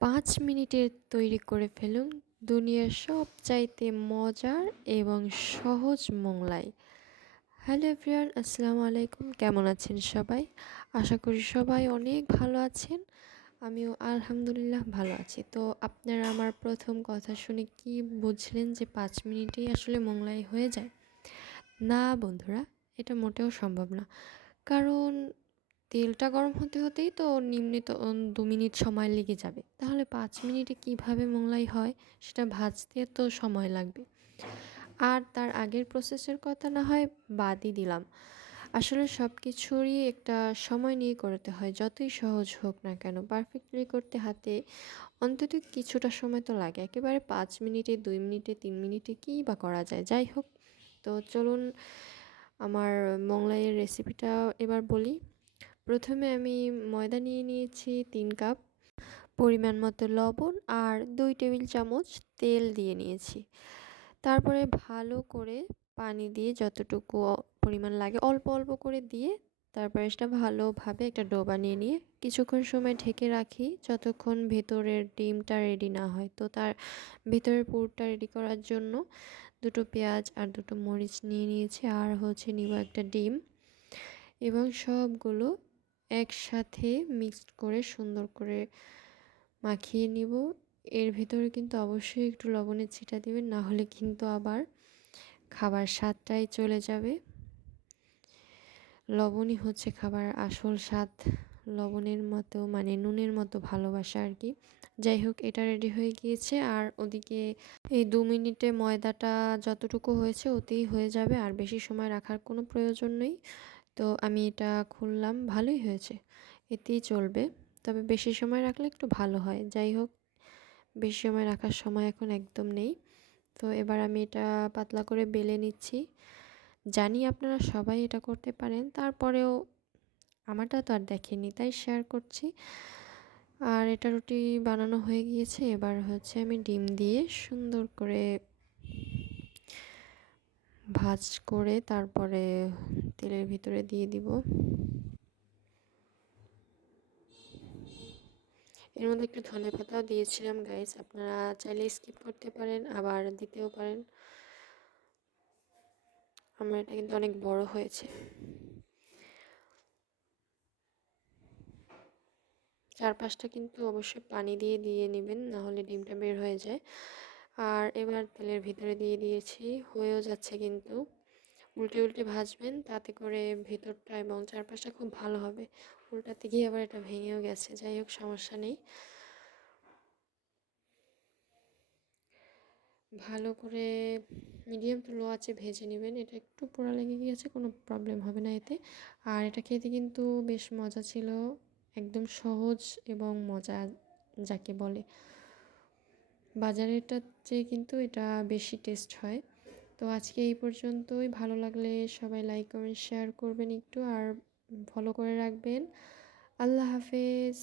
৫ মিনিটে তৈরি করে ফেলুন দুনিয়ার সবচাইতে মজার এবং সহজ মোগলাই। হ্যালো এভরিওয়ান, আসসালামু আলাইকুম। কেমন আছেন সবাই? আশা করি সবাই অনেক ভালো আছেন। আমিও আলহামদুলিল্লাহ ভালো আছি। তো আপনারা আমার প্রথম কথা শুনে কি বুঝলেন যে ৫ মিনিটেই আসলে মোগলাই হয়ে যায়? না বন্ধুরা, এটা মোটেও সম্ভব না। কারণ তেলটা গরম হতে হতেই তো নিম্নে তো ২ মিনিট সময় লেগে যাবে। তাহলে ৫ মিনিটে কিভাবে মোগলাই হয়? সেটা ভাজতে তো সময় লাগবে। আর তার আগের প্রসেসের কথা না হয় বাদই দিলাম। আসলে সব কিছুরই একটা সময় নিয়ে করতে হয়। যতই সহজ হোক না কেন, পারফেক্টলি করতে হাতে অন্তত কিছুটা সময় তো লাগে। একেবারে ৫ মিনিটে, ২ মিনিটে, ৩ মিনিটে কীই বা করা যায়? যাই হোক, তো চলুন আমার মোগলাইয়ের রেসিপিটা এবার বলি। প্রথমে আমি ময়দা নিয়ে নিয়েছি ৩ কাপ, পরিমাণ মতো লবণ আর ২ টেবিল চামচ তেল দিয়ে নিয়েছি। তারপরে ভালো করে পানি দিয়ে যতটুকু পরিমাণ লাগে অল্প অল্প করে দিয়ে তারপরে সেটা ভালোভাবে একটা ডো বানিয়ে নিয়ে কিছুক্ষণ সময় ঢেকে রাখি যতক্ষণ ভেতরের ডিমটা রেডি না হয়। তো তার ভেতরের পুরটা রেডি করার জন্য ২টো পেঁয়াজ আর ২টো মরিচ নিয়ে নিয়েছি, আর নিব একটা ডিম এবং সবগুলো একসাথে মিক্সড করে সুন্দর করে মাখিয়ে নিব। এর ভেতরে কিন্তু অবশ্যই একটু লবণের ছিটা দিবেন, না হলে কিন্তু আবার খাবার স্বাদটাই চলে যাবে। লবণই হচ্ছে খাবার আসল স্বাদ, লবণের মতো মানে নুনের মতো ভালোবাসা আর কি। যাই হোক, এটা রেডি হয়ে গিয়েছে। আর ওদিকে এই ২ মিনিটে ময়দাটা যতটুকু হয়েছে ওতেই হয়ে যাবে, আর বেশি সময় রাখার কোনো প্রয়োজন নেই। তো আমি এটা খুললাম, ভালোই হয়েছে, এতেই চলবে। তবে বেশি সময় রাখলে একটু ভালো হয়। যাই হোক, বেশি সময় রাখার সময় এখন একদম নেই। তো এবার আমি এটা পাতলা করে বেলে নিচ্ছি। জানি আপনারা সবাই এটা করতে পারেন, তারপরেও আমারটা তো আর দেখেনি তাই শেয়ার করছি। আর এটা রুটি বানানো হয়ে গিয়েছে। এবার আমি ডিম দিয়ে সুন্দর করে ভাজ করে তারপরে তেলের ভিতরে দিয়ে দিব। এর মধ্যে একটু ধনেপাতাও দিয়েছিলাম গাইস, আপনারা চাইলে স্কিপ করতে পারেন, আবার দিতেও পারেন। আমার এটা কিন্তু অনেক বড় হয়েছে। চারপাশটা কিন্তু অবশ্যই পানি দিয়ে দিয়ে নেবেন, না হলে ডিমটা বের হয়ে যায়। আর এবার তেলের ভিতরে দিয়ে দিয়েছি, হয়েও যাচ্ছে কিন্তু। উল্টে উল্টে ভাজবেন, তাতে করে ভেতরটা এবং চারপাশটা খুব ভালো হবে। উল্টাতে গিয়ে আবার এটা ভেঙেও গেছে, যাই হোক সমস্যা নেই। ভালো করে মিডিয়াম টু লো আঁচে ভেজে নেবেন। এটা একটু পোড়া লেগে গিয়েছে, কোনো প্রবলেম হবে না এতে। আর এটা খেতে কিন্তু বেশ মজা ছিল, একদম সহজ এবং মজা যাকে বলে। বাজারেরটার চেয়ে কিন্তু এটা বেশি টেস্ট হয়। তো আজকে এই পর্যন্তই। ভালো লাগলে সবাই লাইক কমেন্ট শেয়ার করবেন একটু, আর ফলো করে রাখবেন। আল্লাহ হাফেজ।